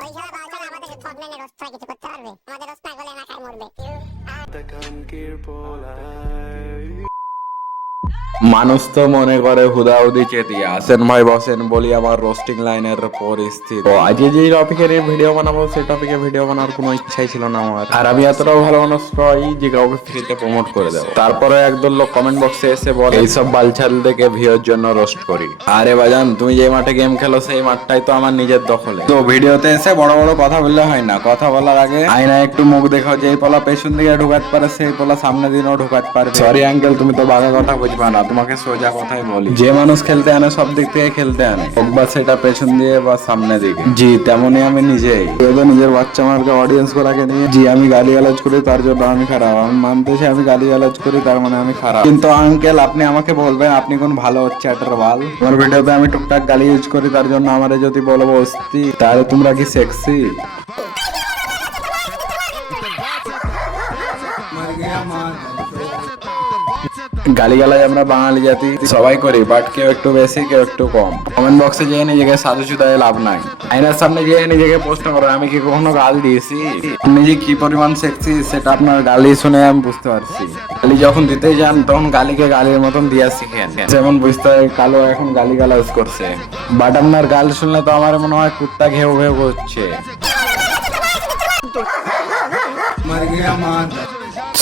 ওই শালা বালছাল আমাদের ফগম্যানের রোস্ট ছাড়া কিছু করতে পারবে? আমাদের রোস্ট না করলে না খায় মরবে। মানুষ তো মনে করে হুদাহুদি চেতিয়া আসেন ভাই বসেন বলি আমার রোস্টিং লাইনের পরিস্থিতি। তো আজকে যে টপিকের ভিডিও বানাবো সেই টপিকে ভিডিও বানার কোনো ইচ্ছাই ছিল না আমার, আর আমি এতটাও ভালো মানুষ নই যে কাউকে ফ্রিতে প্রমোট করে দেবো। তারপরে একদল লোক কমেন্ট বক্সে এসে বলে এইসব বালছাল দেখে ভিউর জন্য রোস্ট করি। আরে বাজান, তুমি যে মাঠে গেম খেলো সেই মাঠটাই তো আমার নিজের দখলে। তো ভিডিওতে এসে বড় বড় কথা বললে হয় না, কথা বলার আগে আয়নায় একটু মুখ দেখো। যে পোলা পেছন দিকে ঢুকাতে পারে সেই পোলা সামনে দিনও ঢুকাতে পারবে। সরি আঙ্কেল, তুমি তো বাঘা কথা বুঝবা না, তোমাকে সোজা কথাই বলি। যে মানুষ খেলতে আনে সব দিক থেকে খেলতে আনে, হোক বা সেটা পেছন দিয়ে বা সামনে দিকে। জি তেমনই আমি নিজেই নিজের বাচ্চা মার্কে অডিয়েন্স গুলাকে নিয়ে জি আমি গালিগালাজ করি তার জন্য আমি খারাপ। আমি মানতেছি আমি গালিগালাজ করি তার মানে আমি খারাপ, কিন্তু আঙ্কেল আপনি আমাকে বলবেন আপনি কোন ভালো চ্যাটার বাল? আমার ভিডিওতে আমি টুকটাক গালি ইউজ করি তার জন্য আমারে যদি বলবো অস্তি, তাহলে তোমরা কি সেক্সি? গালিগালাজ আমরা বাঙালি জাতি সবাই করি, বাট কেউ একটু বেশি কেউ একটু কম। কমেন্ট বক্সে যেয়ে নিজেকে সাধু সুদায় লাভ নাই, আয়নার সামনে যেয়ে নিজেকে প্রশ্ন করো আমি কি কখনো গাল দিয়েছি? নিজে কি পরিমাণ সেক্সি সেটা আপনার গালি শুনে আমি বুঝতে পারছি। গালি যখন দিতে যান তখন গালিকে গালির মতন দিয়া শিখেন, যেমন বুঝতে হয় কালো এখন গালিগালাজ করছে, বাট আপনার গাল শুনলে তো আমার মনে হয় কুত্তা ঘেউ ঘেউ করছে।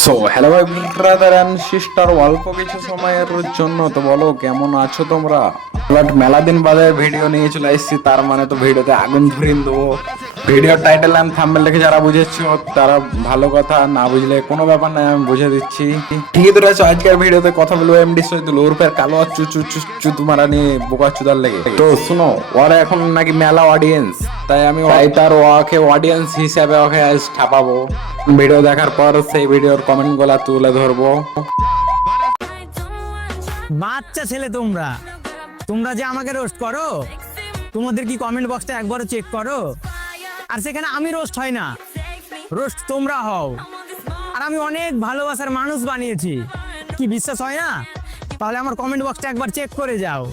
সো হ্যালো ভাই ব্রাদার এন্ড সিস্টার, অল্প কিছু সময়ের জন্য তো বলো কেমন আছো তোমরা? বাট মেলা দিন বাদে ভিডিও নিয়ে চলে এসেছি, তার মানে তো ভিডিওতে আগুন ধরিয়ে দেবো। ভিডিওর টাইটেল এন্ড থাম্বনেল দেখে যারা বুঝেছো তারা ভালো কথা, না বুঝলে কোনো ব্যাপার নাই, আমি বুঝে দিচ্ছি। ঠিকই তো রয়েছে, আজকের ভিডিওতে কথা বলবো এমডি সৈদুল ওরফের কালো চুতু মারা নিয়ে বোকা চুদার লেগে। তো শুনো, ওর এখন নাকি মেলা অডিয়েন্স, তাই আমি তার ওকে অডিয়েন্স হিসাবে ওকে আজ ছাপাবো। ভিডিও দেখার পর সেই ভিডিওর কমেন্ট গুলা তুলে ধরবো। বাচ্চা ছেলে তোমরা তোমরা যে আমাকে রোস্ট করো, তোমাদের কি কমেন্ট বক্সটা একবারও চেক করো? আর সেখানে আমি রোস্ট হয় না, রোস্ট তোমরা হও। আর আমি অনেক ভালোবাসার মানুষ বানিয়েছি, কি বিশ্বাস হয় না? তাহলে আমার কমেন্ট বক্সটা একবার চেক করে যাও।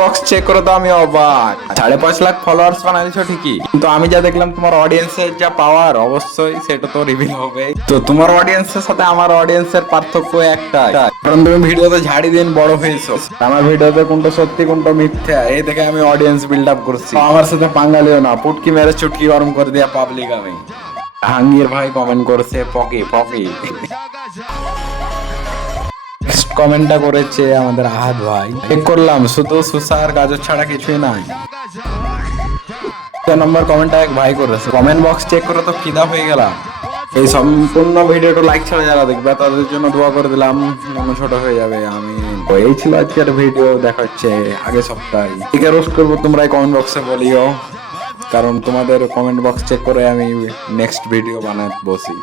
বক্স চেক করে তো আমি অবাক, 5.5 লাখ ফলোয়ার্স বানাইছো ঠিকই, কিন্তু আমি যা দেখলাম তোমার অডিয়েন্সের যা পাওয়ার, অবশ্যই সেটা তো রিভিল হবে। তো তোমার অডিয়েন্সের সাথে আমার অডিয়েন্সের পার্থক্য একটাই, কারণ তুমি ভিডিওতে ঝাড়ি দিন বড় হয়েছো। আমার ভিডিওতে কোনটা সত্যি কোনটা মিথ্যা এই দেখে আমি অডিয়েন্স বিল্ড আপ করছি। আমার সাথে পাঙ্গালিও না, পুটকি মেরে চুটকি গরম করে দিয়া পাবলিক আমি। হাঙ্গির ভাই কমেন্ট করেছে পকি পকি। কমেন্টটা করেছে আমাদের আহাদ ভাই। চেক করলাম শুধু সুসার গাজর ছাড়া কিছুই নাই। নম্বর কমেন্টটা এক ভাই করেছে, কমেন্ট বক্স চেক করে তো ফিদা হয়ে গেলাম। এই সম্পূর্ণ ভিডিওটা লাইক ছাড়া যারা দেখবে তাদের জন্য দোয়া করে দিলাম, মনে ছোট হয়ে যাবে। আমি এই ছিল আজকের ভিডিও, দেখা হচ্ছে আগে সপ্তাহে। ঠিক রোস্ট করবো তোমরা কমেন্ট বক্সে বলিও, কারণ তোমাদের কমেন্ট বক্স চেক করে আমি নেক্সট ভিডিও বানাতে বসি।